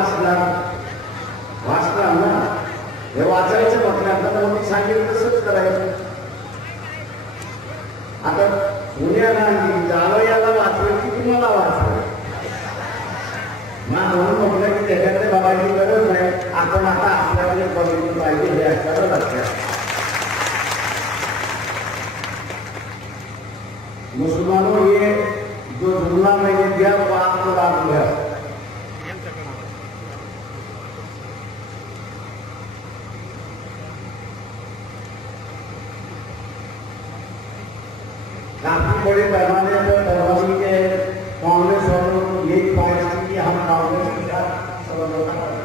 वाचणार. वाचणार ना? हे वाचायचं म्हटलं मग मी सांगितलं तसंच करायचं. आता पुण्याला जावयाला वाचवेल की तुम्हाला वाचवेल मग म्हणून म्हटलं की त्याच्याकडे बाबाची गरज नाही. आपण आता आपल्याकडे बघितलं पाहिजे हे असं लक्षात. मुसलमानों ये जो जुमला मैंने दिया वो आपको लागू है काफ़ी बड़े पैमाने पर बदमाशी के कांग्रेस और ये ख्वाहिश कि हम कांग्रेस के साथ समझौता करें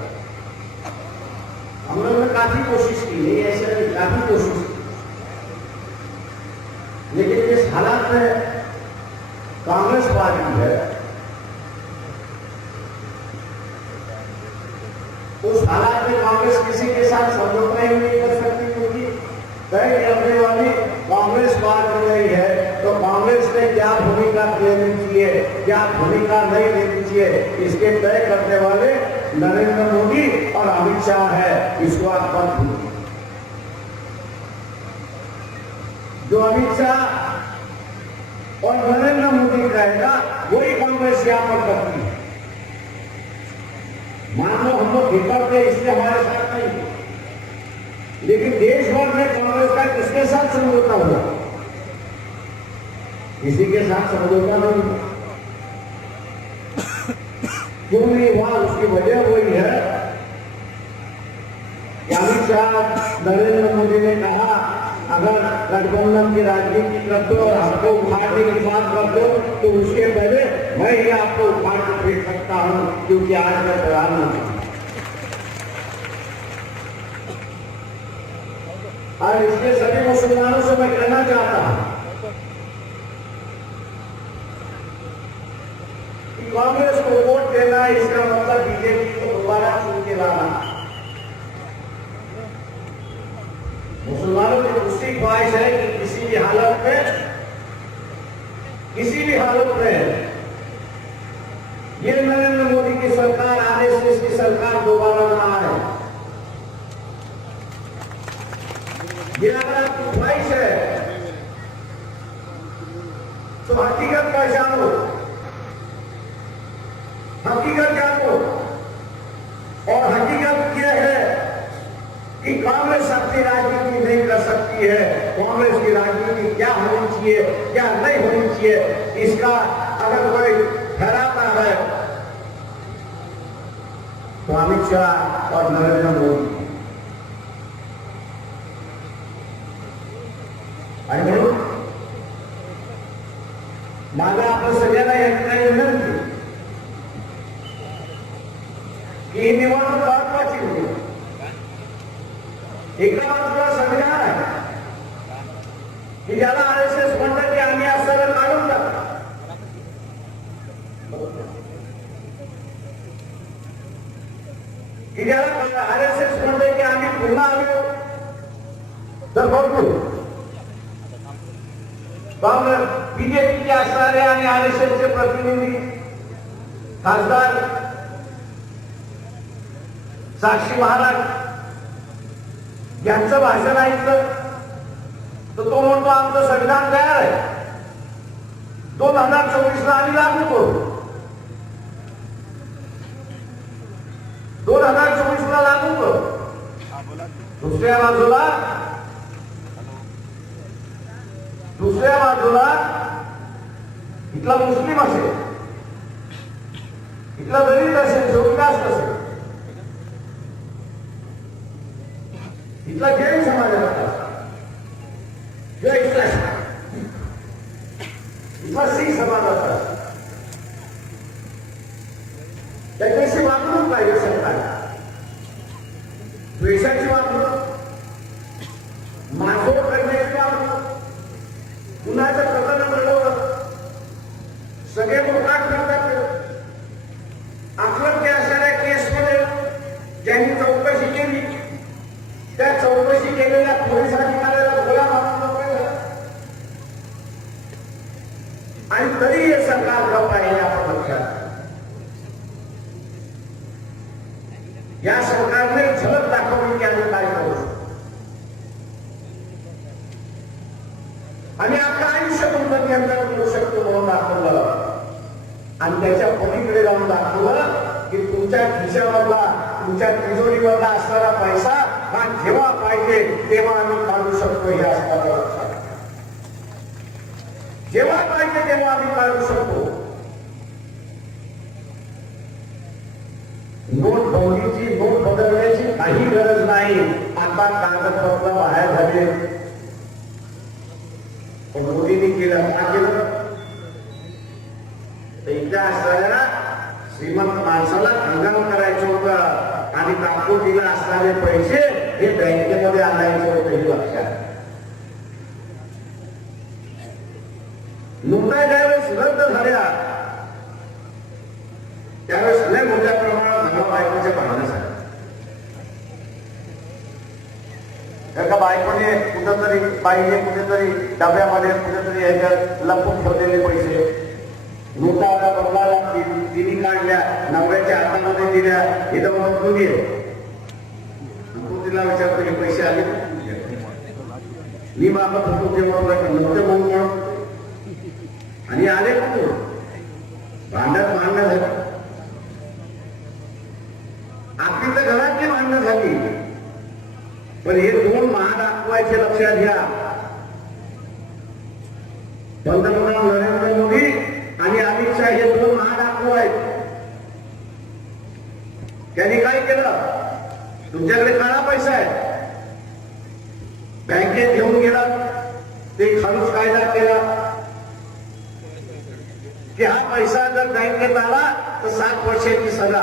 हम लोगों ने काफ़ी कोशिश की, नहीं, ऐसे नहीं, काफ़ी कोशिश की। लेकिन जिस हालात में कांग्रेस पार्टी है, उस हालात में कांग्रेस किसी के साथ समझौता ही नहीं कर सकती, क्योंकि तय करने वाली कांग्रेस पार्टी नहीं है। तो कांग्रेस ने क्या भूमिका लेनी चाहिए क्या भूमिका नहीं लेनी चाहिए इसके तय करने वाले नरेंद्र मोदी और अमित शाह है। इसको आप मत जो अमित शाह और नरेंद्र मोदी कहेगा, वही कांग्रेस यहाँ पर करती है। मान लो हम लोग भीतर थे, इसलिए हमारे साथ नहीं लेकिन देश भर में कांग्रेस का किसके साथ समझौता हुआ? किसी के साथ समझौता नहीं क्यों नहीं हुआ? उसकी वजह वही है। अमित शाह नरेंद्र मोदी ने कहा, अगर गठबंधन की राजनीति कर दो और हमको उखाड़ने की बात कर दो तो उसके पहले मैं ही आपको उखाड़ के फेंक सकता हूँ, क्योंकि आज मैं प्रधानमंत्री। और इसलिए सभी मुसलमानों से मैं कहना चाहता हूँ कांग्रेस को वोट देना इसका मतलब बीजेपी को दोबारा चुन के लाना। मुसलमानों की दूसरी ख्वाहिश है कि किसी भी हालत में, किसी भी हालत में ये नरेंद्र मोदी की सरकार आने से इसकी सरकार दोबारा ना आए ये अगर आपकी ख्वाहिश है तो हकीकत पहचानो हकीकत जानो और हकीकत यह है कि कांग्रेस अपनी राजनीति नहीं कर सकती है कांग्रेस की राजनीति क्या होनी चाहिए नहीं होनी चाहिए। इसका अगर कोई ठहराता है तो अमित शाह और नरेंद्र मोदी। आणि म्हणून माझा आपण सगळ्यांना या विनंती की ही निवडणूक महत्वाची होती बाजूला की ज्याला बीजेपीचे असणारे आणि आर एस एसचे प्रतिनिधी खासदार साक्षी महाराज यांचं भाषण ऐकलं तर तो म्हणतो आमचं संविधान तयार आहे. दोन हजार चोवीस ला आम्ही लागू करू. दोन हजार चोवीस ला लागू करू. दुसऱ्या बाजूला दुसऱ्या बाजूला इथला मुस्लिम असेल. इथला दलित असेल जोगदास असेल. इथला जैन समाजाचा किंवा इथला इथला शीख समाजाचा त्याच्याशी वागणूक पाहिजे सरकार केलेल्या खोरीसाठी मारायला गोळ्या मारून आणि तरी हे सरकार गप आहे आपण म्हणतात या सरकारने झलक दाखवली की आम्ही काय करू? आणि आपलं आयुष्य पण नियंत्रण करू शकतो म्हणून दाखवलं. आणि त्याच्या पलीकडे जाऊन दाखवलं की तुमच्या खिशावरला तुमच्या तिजोरीवरला असणारा पैसा हा जेव्हा पाहिजे तेव्हा आम्ही काढू शकतो हे असणारा लक्षात जेव्हा पाहिजे तेव्हा आम्ही काढू शकतो. नोट बंदीची नोट बदलण्याची काही गरज नाही. आता कागदपत्र बाहेर झाले. पण मोदींनी केलं का केलं? तर इथं असणाऱ्या श्रीमंत माणसाला हंगाम करायचं होतं. आणि ताकदीला असणारे पैसे हे बँकेमध्ये आणायचं होतं हे लक्षात नोटा ज्यावेळेस रद्द झाल्या. त्यावेळेस लय मोठ्या प्रमाणात नवा बायकोचे भांडणं झाले एका बायकोने कुठंतरी बाईने कुठेतरी डब्यामध्ये कुठेतरी ह्याच्यात लपून ठेवलेले पैसे. नोटा आता बदला लागतील तिने काढल्या नवऱ्याच्या हातामध्ये दिल्या इथं म्हणून तुम्ही तिला विचारतो हे पैसे आले? मी मागत होतो तेव्हा नव्हते म्हणून म्हणून आणि आले कुठून भांडत भांडणं झालं. आपली तर घरातली भांडणं झाली. पण हे दोन महा दाखवायचे लक्षात घ्या पंतप्रधान नरेंद्र मोदी आणि अमित शहा हे दोन महा दाखवू आहेत. त्यांनी काय केलं? तुमच्याकडे काळा पैसा आहे. बँकेत घेऊन गेला ते खर्च कायदा केला की हा पैसा जर बँकेत आला तर सात वर्षाची सजा.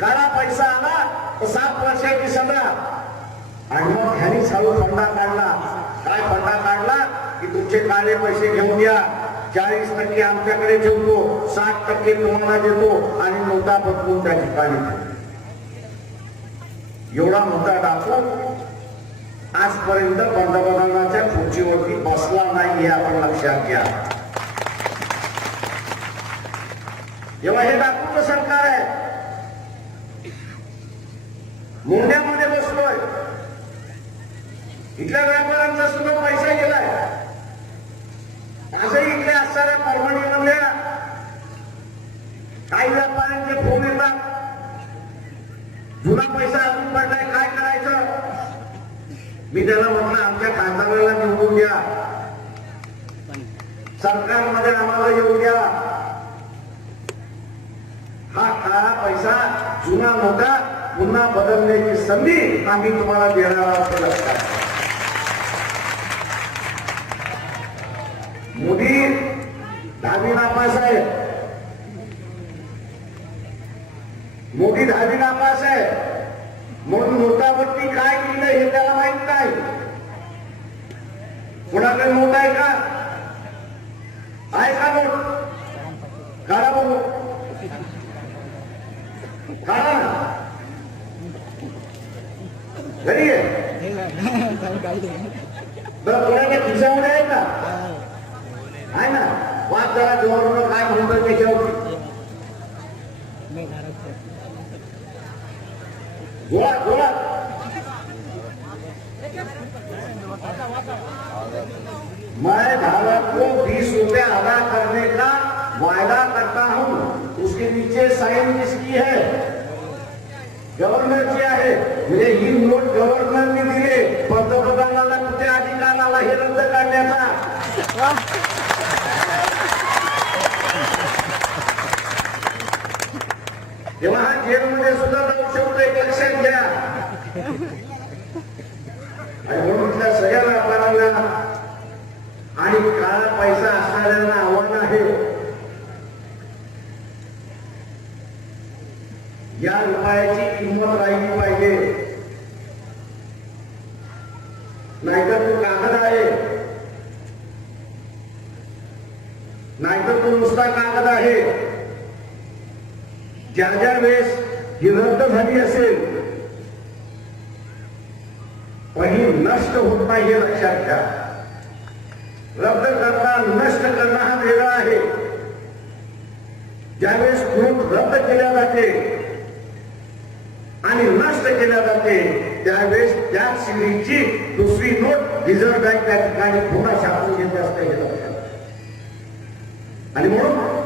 काळा पैसा आला तर सात वर्षाची सजा. आणि मग ह्यानी चालू फंडा काढला. काय फंडा काढला? की तुमचे काळे पैसे घेऊन या. चाळीस टक्के आमच्याकडे ठेवतो साठ टक्के तुम्हाला देतो आणि नोटा बदलून त्या ठिकाणी एवढा मुद्दा टाकून आजपर्यंत पंतप्रधानाच्या खुर्चीवरती बसला नाही हे आपण लक्षात घ्या. जेव्हा हे डाकूचं सरकार आहे. मुंड्यामध्ये बसलोय. इथल्या व्यापाऱ्यांचा सुद्धा पैसा गेलाय आजही इकडे काही व्यापाऱ्यांचे फोन येतात. जुना पैसा अजून पडलाय काय करायचं? मी त्याला म्हटलं आमच्या खासदाराला निवडून द्या. सरकारमध्ये आम्हाला येऊ द्या. हा काळा पैसा जुना नव्हता पुन्हा बदलण्याची संधी आम्ही तुम्हाला देणार आहोत. लक्षात घ्या. मोदी मोदी दहावी नापास आहे म्हणून नोटावरती काय लिहिलं हे त्याला माहीत नाही. कोणाकडे नोट आहे का? आहे का नोट काढा बघू काढा. घरी आहे बरं कोणाच्या खिशामध्ये आहे का? आहे ना? काय मैं भारत को बीस रुपए अदा करने का वायदा करता हूँ। उसके नीचे साइन किसकी है? गव्हर्नरची आहे म्हणजे ही नोट गवर्नर ने गव्हर्नरने दिली पंतप्रधानाला कुठे अधिकार आला हे रद्द करण्याचा तेव्हा हा जेलमध्ये सुद्धा जाऊ शकतो. एक लक्षात घ्या. आणि म्हणून त्या सगळ्या व्यापाऱ्यांना आणि काळा पैसा असणाऱ्यांना आव्हान आहे या रुपयाची किंमत राहिली पाहिजे नाहीतर तो कागद आहे नाहीतर तो नुसता कागद आहे ज्या ज्या वेळेस ही रद्द झाली असेल पण ही नष्ट होत नाही हे लक्षात घ्या. रद्द करणं नष्ट करणं हा वेगळा आहे. ज्यावेळेस खूप रद्द केल्या जाते आणि नष्ट केल्या जाते त्यावेळेस त्या सिरीजची दुसरी नोट रिझर्व्ह बँक त्या ठिकाणी पुन्हा शासन घेत असते आणि म्हणून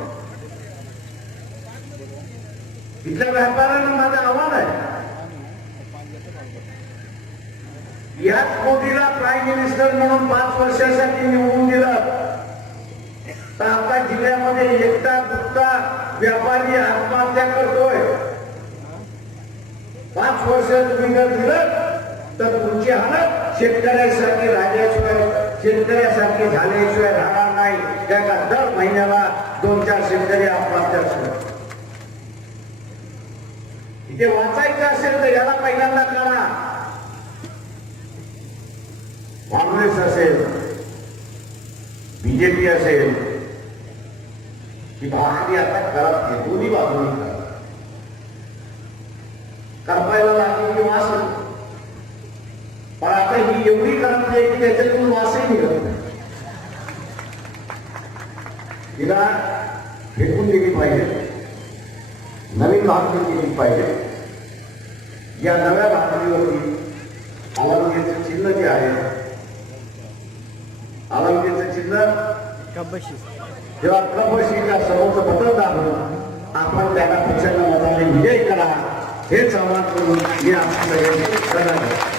इथल्या व्यापाऱ्यांना माझं आव्हान आहे. याच मोदीला प्राईम मिनिस्टर म्हणून पाच वर्षासाठी निवडून दिलं. तर आता जिल्ह्यामध्ये एकटा दुखता व्यापारी आत्महत्या करतोय. पाच वर्ष तुम्ही जर दिलं तर तुमची हालत शेतकऱ्यासारखी राहिल्याशिवाय शेतकऱ्यासारखी झाल्याशिवाय राहणार नाही. त्याचा दर महिन्याला दोन चार शेतकरी आत्महत्या हे इथे वाचायचं असेल तर याला पहिल्यांदा करा. काँग्रेस असेल बीजेपी असेल ही भाकरी आता करत घे दोन्ही बाजूनी करा. करपायला लागली की वास पण आता ही एवढी करत नाही की त्याच्यातून वासही निघत नाही. तिला फेकून दिली पाहिजे. नवीन भाकरी केली पाहिजे. या नव्या भाकरीवरती अलंकेचं चिन्ह जे आहे अलंकेचं चिन्ह जेव्हा कपशीच्या समोरचं बटन दाबलं आपण त्यांना प्रचंड मताने विजय करा. हेच आव्हान करून मी आहे.